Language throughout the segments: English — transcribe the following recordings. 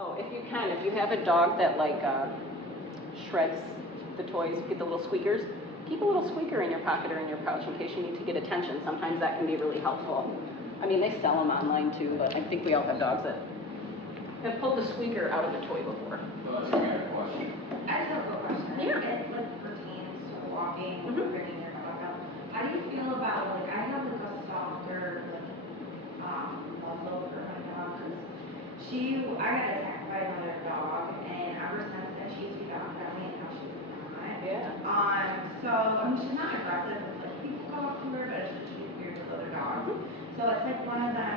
Oh, if you can, if you have a dog that like shreds the toys, get the little squeakers, keep a little squeaker in your pocket or in your pouch in case you need to get attention. Sometimes that can be really helpful. I mean, they sell them online too, but I think we all have dogs that have pulled the squeaker out of a toy before. That's a good question. I just have a question. Yeah. It like pertains to walking or Mm-hmm. bringing your dog out. How do you feel about, like, I have like a softer muzzle for my dog because I got attacked by another dog, and ever since then she's adopted on me, and now she's not. Yeah. So I mean, she's not aggressive with like people go up to her, but it's just she's weird with other dogs. So it's like one of them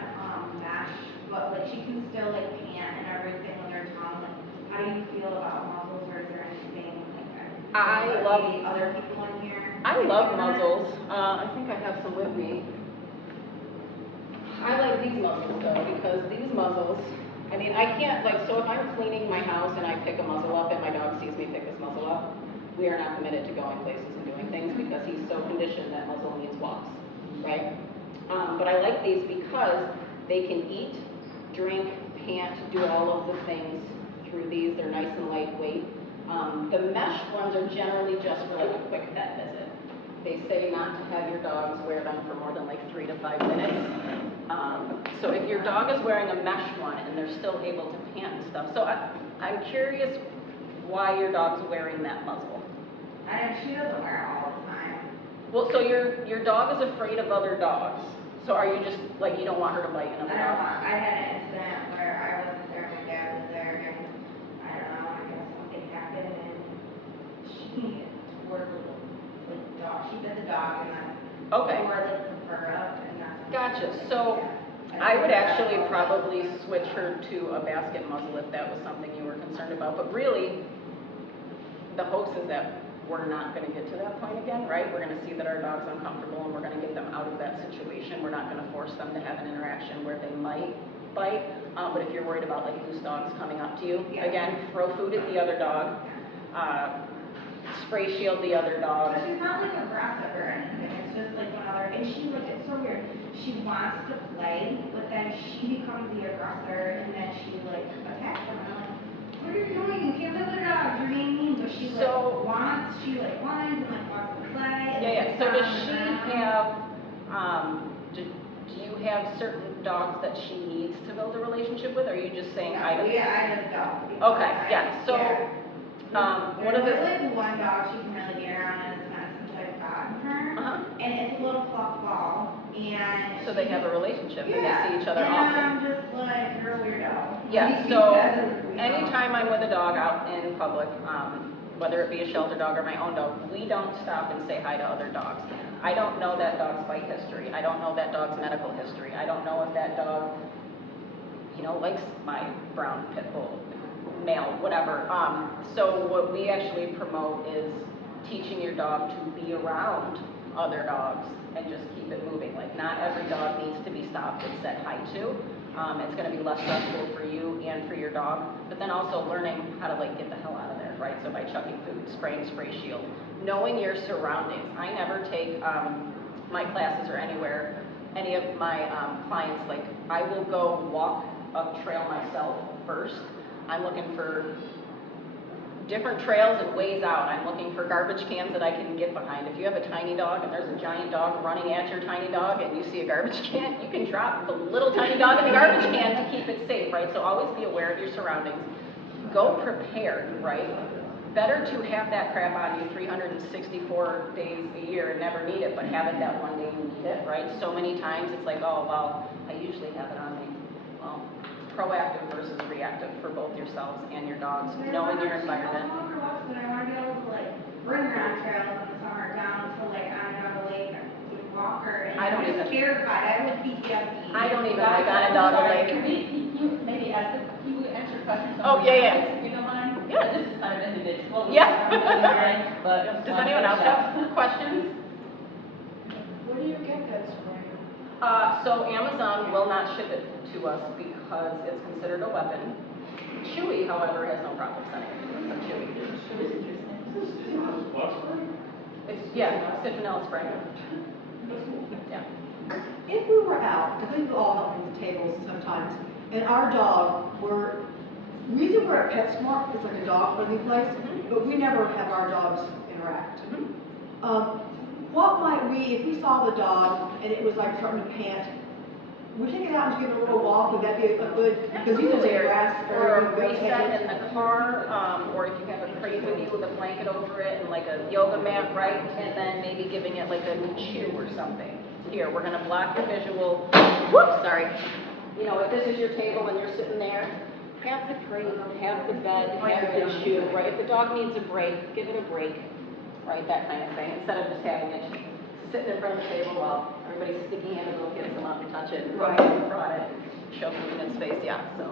mesh, but like she can still like pant and everything with her tongue. Like, how do you feel about muzzles, or is there anything like that? I love other people in here. I love muzzles. I think I have some with me. I like these muzzles though, because these muzzles, I mean, I can't, like, so if I'm cleaning my house and I pick a muzzle up and my dog sees me pick this muzzle up, we are not committed to going places and doing things because he's so conditioned that muzzle means walks, right? But I like these because they can eat, drink, pant, do all of the things through these. They're nice and lightweight. The mesh ones are generally just for like a quick vet visit. They say not to have your dogs wear them for more than like 3 to 5 minutes. So if your dog is wearing a mesh one and they're still able to pant and stuff. So I'm curious why your dog's wearing that muzzle. She doesn't wear it all the time. Well, so your dog is afraid of other dogs. So are you just like, you don't want her to bite another dog? I had an incident where I wasn't there, my dad was there, and I don't know, I guess something happened, and she tore the dog. She bit the dog and then tore the fur up, and that's when Gotcha. So I would actually probably switch her to a basket muzzle if that was something you were concerned about. But really, the hopes is that we're not going to get to that point again, right? We're going to see that our dog's uncomfortable and we're going to get them out of that situation. We're not going to force them to have an interaction where they might bite. But if you're worried about like loose dogs coming up to you, again, throw food at the other dog, spray shield the other dog. But she's not like aggressive or anything. It's just like another, and she like, it's so weird. She wants to play, but then she becomes the aggressor, and then she like attacks them. And I'm like, what are you doing? You can't play with her dog. You're being mean. But she like whines and like wants to play. And So does she have, do you have certain dogs that she needs to build a relationship with, or are you just saying I don't? Yeah, I just don't. Okay, yeah, so, what are the? There's like one dog she can really get around, and it's not since I've gotten her. And it's a little fluff ball, and so they have a relationship, and they see each other and often. I'm just like, you're a weirdo. Yeah, so anytime I'm with a dog out in public, whether it be a shelter dog or my own dog, we don't stop and say hi to other dogs. I don't know that dog's bite history. I don't know that dog's medical history. I don't know if that dog, likes my brown pit bull, male, whatever. So what we actually promote is teaching your dog to be around other dogs and just keep it moving. Like, not every dog needs to be stopped and said hi to. It's going to be less stressful for you and for your dog, but then also learning how to like get the hell out of there, right? So by chucking food, spraying spray shield, knowing your surroundings. I never take my classes or any of my clients, like I will go walk a trail myself first. I'm looking for different trails and ways out. I'm looking for garbage cans that I can get behind. If you have a tiny dog and there's a giant dog running at your tiny dog and you see a garbage can, you can drop the little tiny dog in the garbage can to keep it safe, right? So always be aware of your surroundings. Go prepared, right? Better to have that crap on you 364 days a year and never need it, but have it that one day you need it, right? So many times it's like, oh, well, I usually have it on me. Well, proactive versus reactive for both yourselves and your dogs, knowing your environment. I want to be able to like bring her on trails in the summer down to like Onondaga Lake and walk her. And I'm just terrified. I have PTSD. I don't even like Onondaga Lake. Maybe ask you answer questions. Oh, yeah. You don't mind? Yeah. This is kind of individual. Yeah. But does anyone else have questions? Where do you get those from? So Amazon will not ship it to us because it's considered a weapon. Chewy, however, has no problem sending it to us. So Chewy. It's citronella spray. Yeah. If we were out, because we do all help with the tables sometimes, and our dog were reason we're at PetSmart is like a dog-friendly place, but we never have our dogs interact. What might we, if we saw the dog and it was like starting to pant, we take it out and give it a little walk, would that be a good, because usually there's grass Or a or reset in the car, or if you have a crate with you with a blanket over it and like a yoga mat, right? And then maybe giving it like a chew or something. Here, we're gonna block your visual. Whoops, sorry. You know, if this is your table and you're sitting there, have the crate, have the bed, have the chew, right? If the dog needs a break, give it a break, right? That kind of thing, instead of just having it sitting in front of the table while everybody's sticky handed little kids come up and touch it, and brought it, shove food in its face, yeah, so.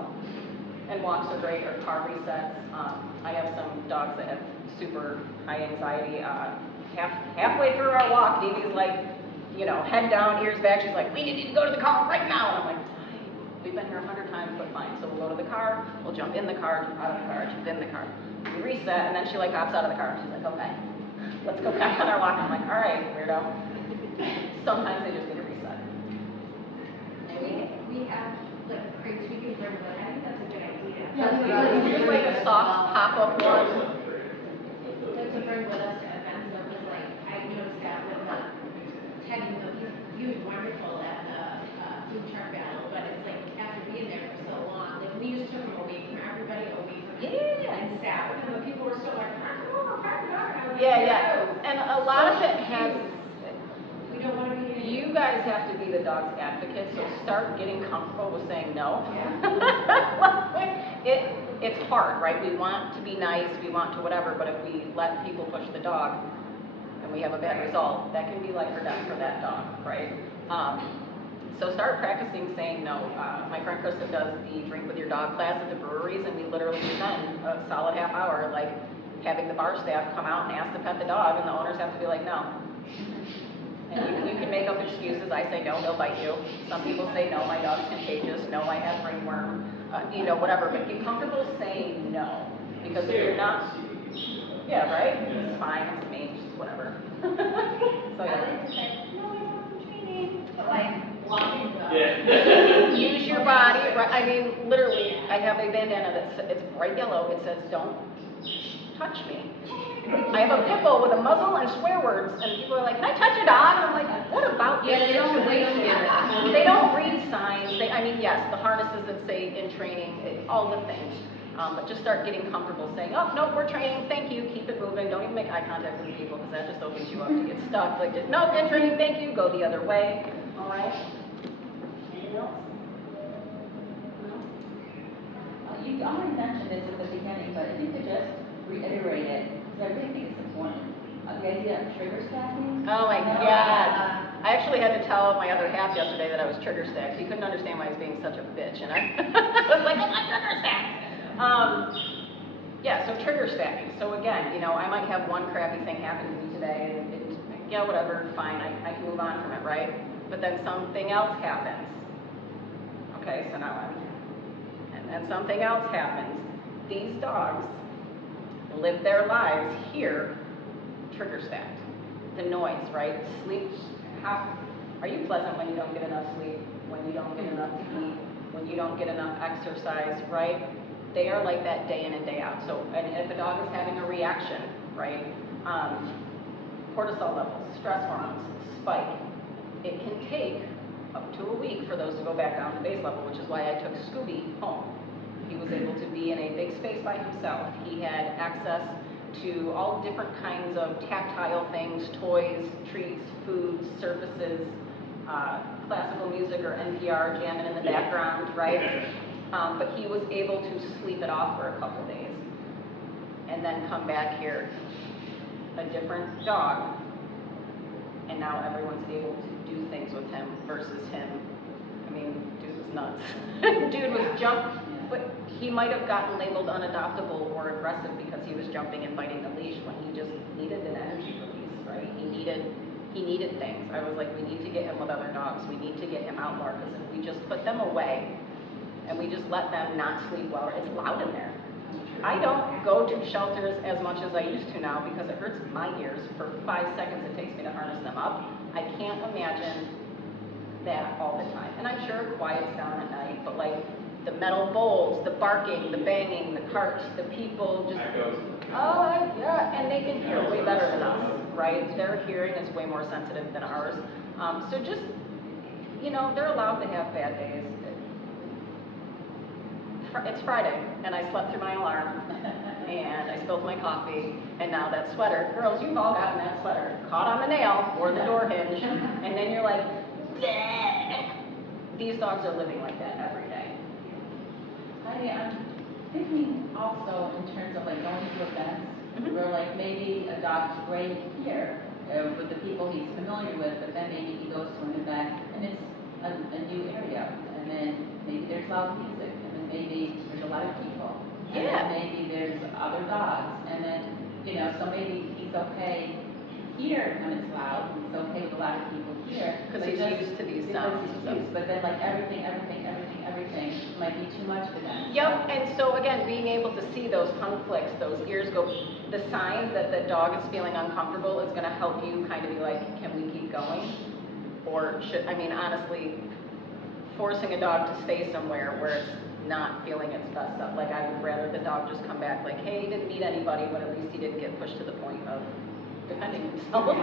And walks are great, or car resets. I have some dogs that have super high anxiety. Halfway through our walk, Dee Dee's like, you know, head down, ears back. She's like, we need to go to the car right now. And I'm like, fine. We've been here 100 times, but fine. So we'll go to the car, we'll jump in the car, jump out of the car, jump in the car. We reset, and then she like hops out of the car. She's like, okay, let's go back on our walk. And I'm like, all right, weirdo. Sometimes they just need a reset. We have like crates we can bring with. I think that's a good idea. Just like a soft pop-up one. To bring with us to events that was like, I noticed that with Teddy, he was wonderful at the food truck battle, but it's like after being there for so long, like we just took him away from everybody, away from him, and sat with him, but people were still like, come over, back it up. I was like, Yeah. And a lot of it has, we don't want to be. you guys have to be the dog's advocate, so start getting comfortable with saying no. It's hard, right? We want to be nice, we want to whatever, but if we let people push the dog and we have a bad result, that can be life or death for that dog, right? So start practicing saying no. My friend Krista does the drink with your dog class at the breweries, and we literally spend a solid half hour like having the bar staff come out and ask to pet the dog, and the owners have to be like, no. And you can make up excuses. I say no, he'll bite you. Some people say no, my dog's contagious. No, I have ringworm. You know, whatever. But get comfortable saying no, because if you're not, yeah, right. It's fine. It's me. Just whatever. So yeah. Like walking Use your body. Right? I mean, literally, I have a bandana it's bright yellow. It says, "Don't touch me." I have a pit bull with a muzzle and swear words, and people are like, "Can I touch your dog?" And I'm like, "What about this situation?" They don't read signs. I mean, yes, the harnesses that say in training, all the things. But just start getting comfortable saying, "Oh, no, we're training. Thank you. Keep it moving. Don't even make eye contact with people because that just opens you up to get stuck. Like, just, no, in training. Thank you. Go the other way." All right. Anything else? You already mentioned this at the beginning, but if you could just reiterate it, because I really think it's important. The idea of trigger stacking. Oh my God. I actually had to tell my other half yesterday that I was trigger stacked. He couldn't understand why I was being such a bitch, and I was like, I'm not trigger stacked. Yeah, so trigger stacking. So again, you know, I might have one crappy thing happen to me today, and yeah, whatever, fine, I can move on from it, right? But then something else happens. Okay, so now and then something else happens. These dogs live their lives here, trigger stacked. The noise, right? Sleep. Are you pleasant when you don't get enough sleep? When you don't get enough to eat? When you don't get enough exercise, right? They are like that day in and day out. So, and if a dog is having a reaction, right? Cortisol levels, stress hormones, spike. It can take up to a week for those to go back down to base level, which is why I took Scooby home. He was able to be in a big space by himself. He had access to all different kinds of tactile things, toys, treats, foods, surfaces, classical music or NPR jamming in the background, right? But he was able to sleep it off for a couple days and then come back here, a different dog, and now everyone's able to do things with him versus him. I mean, dude was nuts. Dude was but he might have gotten labeled unadoptable or aggressive because he was jumping and biting the leash when he just needed an energy release, right? He needed things. I was like, we need to get him with other dogs. We need to get him out more, because if we just put them away and we just let them not sleep well, it's loud in there. I don't go to shelters as much as I used to now because it hurts my ears for 5 seconds it takes me to harness them up. I can't imagine that all the time. And I'm sure it quiets down at night, but like, the metal bowls, the barking, the banging, the carts, the people, just. Echoes. Oh, yeah, and they can hear way better than us, right? Their hearing is way more sensitive than ours. So just, you know, they're allowed to have bad days. It's Friday, and I slept through my alarm, and I spilled my coffee, and now that sweater, girls, you've all gotten that sweater, caught on the nail or the door hinge, and then you're like, bleh. These dogs are living like that every day. I'm thinking also in terms of like going to events, where like maybe a dog's great here with the people he's familiar with, but then maybe he goes to an event and it's a new area, and then maybe there's loud music, and then maybe there's a lot of people, and Yeah. then maybe there's other dogs, and then, you know, so maybe he's okay here when it's loud, he's okay with a lot of people here. Because but he's just used to these because sounds he's and stuff. used, but then like everything might be too much for them. Yep, and so again, being able to see those conflicts, those ears go, the signs that the dog is feeling uncomfortable is gonna help you kind of be like, can we keep going? Or should, I mean, honestly, forcing a dog to stay somewhere where it's not feeling its best up. Like, I would rather the dog just come back like, hey, he didn't meet anybody, but at least he didn't get pushed to the point of defending himself.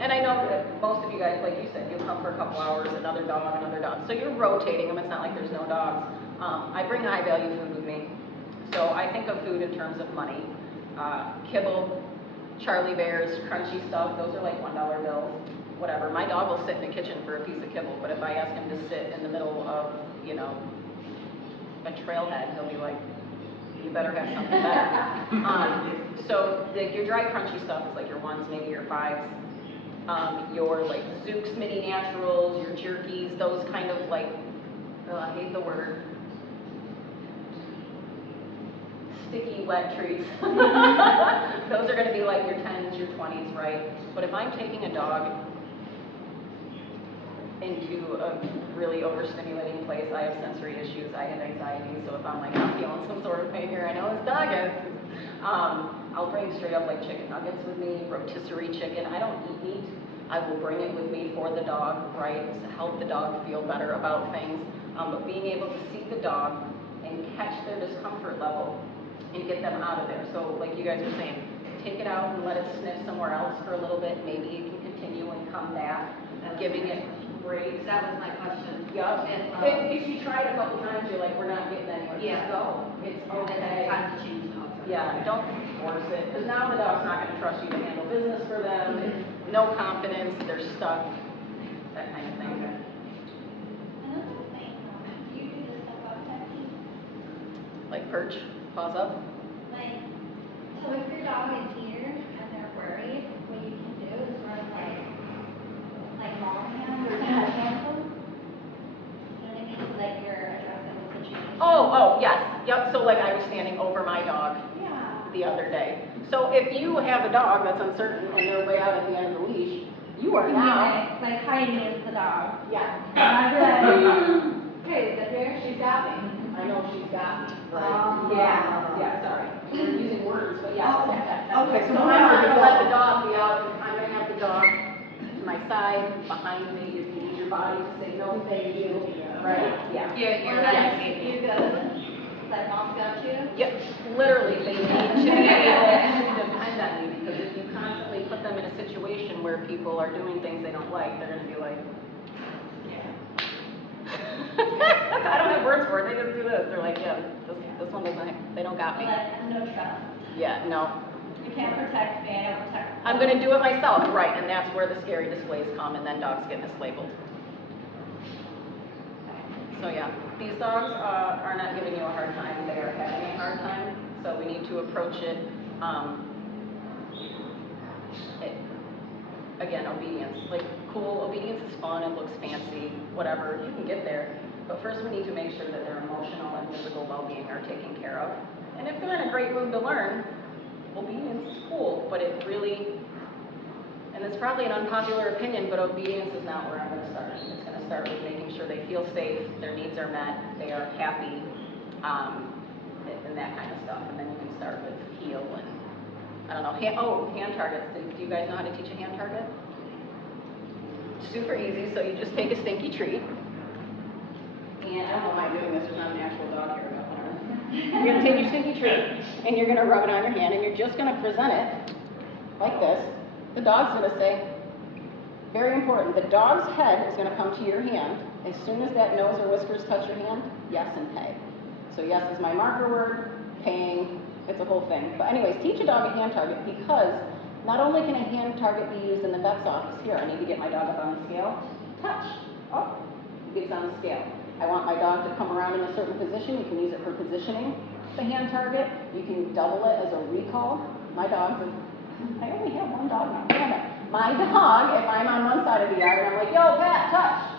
And I know that most of you guys, like you said, you'll come for a couple hours, another dog. So you're rotating them, it's not like there's no dogs. I bring high value food with me. So I think of food in terms of money. Kibble, Charlie Bears, crunchy stuff, those are like $1 bills, whatever. My dog will sit in the kitchen for a piece of kibble, but if I ask him to sit in the middle of, you know, a trailhead, he'll be like, you better have something better. So like your dry crunchy stuff is like your 1s, maybe your 5s. Your like Zooks mini naturals, your jerkies, those kind of like, I hate the word, sticky wet treats. Those are gonna be like your 10s, your 20s, right? But if I'm taking a dog into a really overstimulating place, I have sensory issues, I have anxiety, so if I'm like, I'm feeling some sort of pain here, I know this dog is, I'll bring straight up like chicken nuggets with me, rotisserie chicken. I don't eat meat. I will bring it with me for the dog, right, to help the dog feel better about things. But being able to see the dog and catch their discomfort level and get them out of there. So like you guys were saying, take it out and let it sniff somewhere else for a little bit. Maybe it can continue and come back, giving it breaks. That was my question. Yep. And, If you try it a couple times, you're like, we're not getting anywhere. Yeah. Just go. It's okay. Time to change the house. Yeah, don't force it, because now the dog's not gonna trust you to handle business for them, no confidence, they're stuck, that kind of thing. Another thing, do you do this stuff on technique? Like perch, paws up. Like, so if your dog is here and they're worried, what you can do is sort of like long hands or handle. You know what I mean? Like you're addressing the situation. Oh, yes, yep, so like I was standing over my dog Yeah. the other day. So if you have a dog that's uncertain and they're way out at the end of the leash, you are You mean now. like Heidi is the dog. Yeah. And I'd be like, hey, is that here? She's got me, I know she's got me. Ah. Yeah, sorry, we're using words, but yeah. Okay, so So we're I'm not not gonna the let the dog. dog be out, I'm gonna have the dog to my side, behind me, if you need your body to say no, thank you, right? Yeah. Or like, you good? Like mom's got you? Yep, literally, they need to be able to depend on you, because if you constantly put them in a situation where people are doing things they don't like, they're gonna be like, I don't have words for it, they just do this, they're like, yeah, this one doesn't, they don't got me. Like, no trust. Yeah, no. You can't protect me, I don't protect. I'm gonna do it myself, right, and that's where the scary displays come, and then dogs get mislabeled. So yeah, these dogs are not giving you a hard time, they are having a hard time, so we need to approach it, again, obedience, like cool, obedience is fun, it looks fancy, whatever, you can get there, but first we need to make sure that their emotional and physical well-being are taken care of. And if they're in a great mood to learn, obedience is cool, but it really, and it's probably an unpopular opinion, but obedience is not where I'm going to start. It's going to start with making sure they feel safe, their needs are met, they are happy, and that kind of stuff. And then you can start with heel and, I don't know, hand targets. Do you guys know how to teach a hand target? Super easy, so you just take a stinky treat, hand, I don't mind doing this, there's not an actual dog here. You're gonna take your stinky treat and you're gonna rub it on your hand and you're just gonna present it like this. The dog's gonna say, very important, the dog's head is gonna come to your hand. As soon as that nose or whiskers touch your hand, yes and pay. So yes is my marker word, paying, it's a whole thing. But anyways, teach a dog a hand target because not only can a hand target be used in the vet's office, here, I need to get my dog up on the scale, touch, oh, it's on the scale. I want my dog to come around in a certain position, you can use it for positioning the hand target, you can double it as a recall. My dogs, I only have one dog now, damn it. My dog, if I'm on one side of the yard and I'm like, yo, Pat, touch,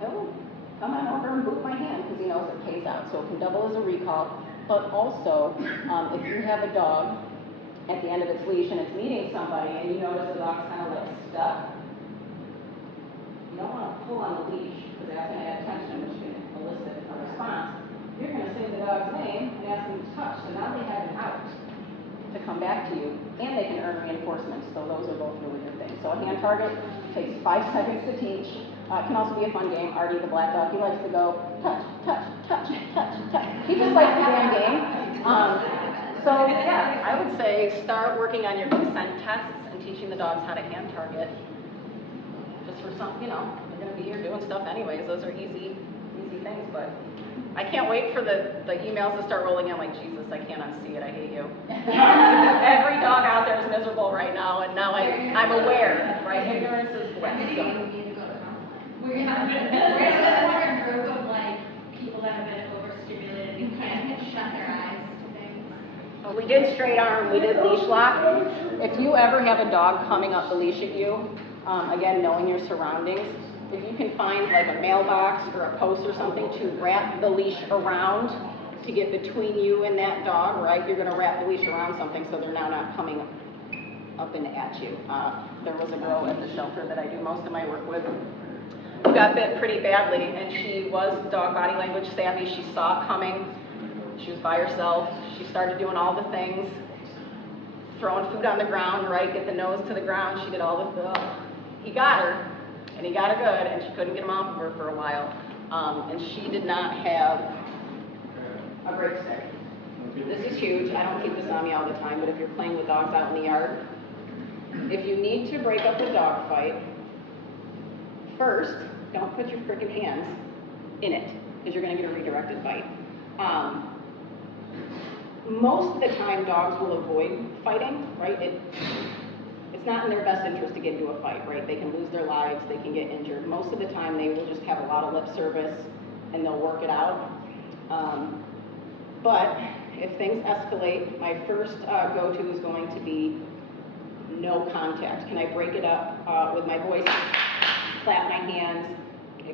he'll come on over and boot my hand because he knows it pays out. So it can double as a recall, but also if you have a dog at the end of its leash and it's meeting somebody and you notice the dog's kind of like stuck, you don't want to pull on the leash because that's going to add tension, which can elicit a response. You're going to say the dog's name and ask them to touch. So now they have an out to come back to you, and they can earn reinforcements. So those are both really good things. So a hand target takes 5 seconds to teach. It can also be a fun game. Artie, the black dog, he likes to go touch, touch, touch, touch, touch. He just likes the damn game. So yeah, I would say start working on your consent tests and teaching the dogs how to hand target. Just for some, you know, they're going to be here doing stuff anyways. Those are easy things, but I can't wait for the emails to start rolling in like, Jesus, I can't unsee it, I hate you. Every dog out there is miserable right now, and now I'm aware, right? Ignorance is bliss. Maybe So. you need to go to counseling. We're gonna form a group of like people that have been overstimulated and can't shut their eyes to things. We did straight arm, we did leash lock. If you ever have a dog coming up the leash at you, again, knowing your surroundings, if you can find like a mailbox or a post or something to wrap the leash around to get between you and that dog, right? You're gonna wrap the leash around something so they're now not coming up and at you. There was a girl at the shelter that I do most of my work with who got bit pretty badly, and she was dog body language savvy. She saw it coming. She was by herself. She started doing all the things, throwing food on the ground, right? Get the nose to the ground. She did all the stuff. He got her. And he got her good, and she couldn't get him off of her for a while. And she did not have a break stick. This is huge. I don't keep this on me all the time, but if you're playing with dogs out in the yard, if you need to break up a dog fight, first, don't put your frickin' hands in it, because you're going to get a redirected bite. Most of the time, dogs will avoid fighting, right? It's not in their best interest to get into a fight, right? They can lose their lives, they can get injured. Most of the time, they will just have a lot of lip service and they'll work it out. But if things escalate, my first go-to is going to be no contact. Can I break it up with my voice, clap my hands?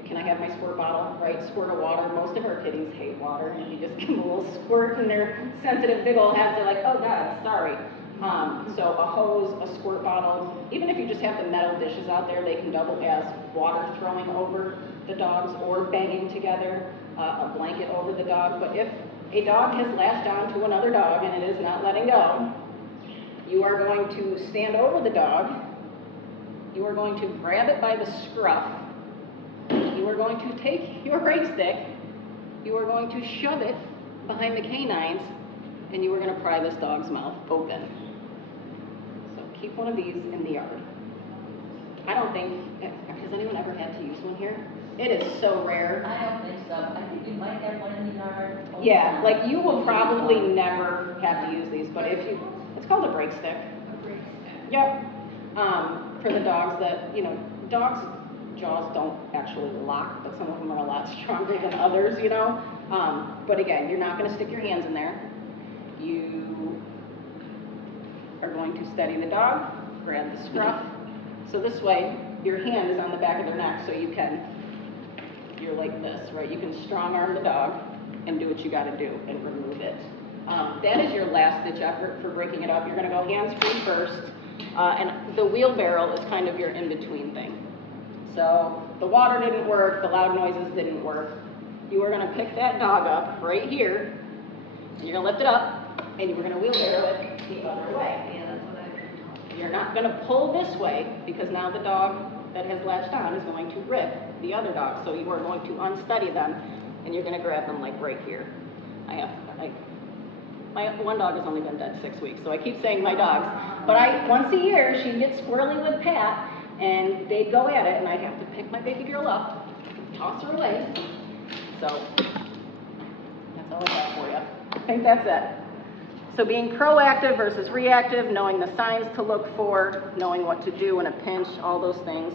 Can I have my squirt bottle, right? Squirt of water. Most of our kitties hate water, and you just give them a little squirt in their sensitive big old heads. They're like, oh God, sorry. So a hose, a squirt bottle, even if you just have the metal dishes out there, they can double as water throwing over the dogs or banging together, a blanket over the dog. But if a dog has latched on to another dog and it is not letting go, you are going to stand over the dog, you are going to grab it by the scruff, you are going to take your break stick, you are going to shove it behind the canines, and you are going to pry this dog's mouth open. So keep one of these in the yard. I don't think, has anyone ever had to use one here? It is so rare. I don't think so. I think we might have one in the yard. Yeah, like you will probably never have to use these, but if you, it's called a break stick. A break stick. Yep. For the dogs that, you know, dogs' jaws don't actually lock, but some of them are a lot stronger than others, you know. But again, you're not going to stick your hands in there. You are going to steady the dog, grab the scruff. So this way, your hand is on the back of their neck, so you can, you're like this, right? You can strong arm the dog and do what you got to do and remove it. That is your last ditch effort for breaking it up. You're going to go hands free first, and the wheelbarrow is kind of your in-between thing. So the water didn't work, the loud noises didn't work. You are going to pick that dog up right here, and you're going to lift it up, and you're going to wheelbarrow it the other way. Yeah, that's what I do. You're not going to pull this way, because now the dog that has latched on is going to rip the other dog. So you are going to unsteady them and you're gonna grab them like right here. My one dog has only been dead 6 weeks, so I keep saying my dogs. But once a year, she'd get squirrely with Pat, and they'd go at it, and I'd have to pick my baby girl up, toss her away. So, that's all I have for you. I think that's it. So being proactive versus reactive, knowing the signs to look for, knowing what to do in a pinch, all those things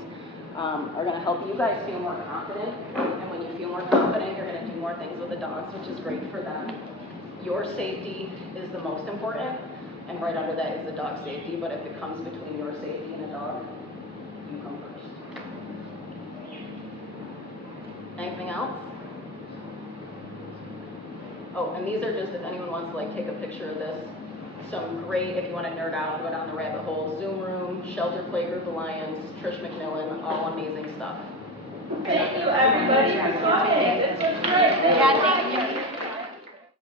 are gonna help you guys feel more confident. And when you feel more confident, you're gonna do more things with the dogs, which is great for them. Your safety is the most important, and right under that is the dog safety, but if it comes between your safety and a dog, you come first. Anything else? Oh, and these are just, if anyone wants to like take a picture of this, some great, if you want to nerd out and go down the rabbit hole, Zoom Room, Shelter Playgroup Alliance, Trish McMillan, all amazing stuff. Thank you, everybody, for coming. This was great. Yeah, thank you.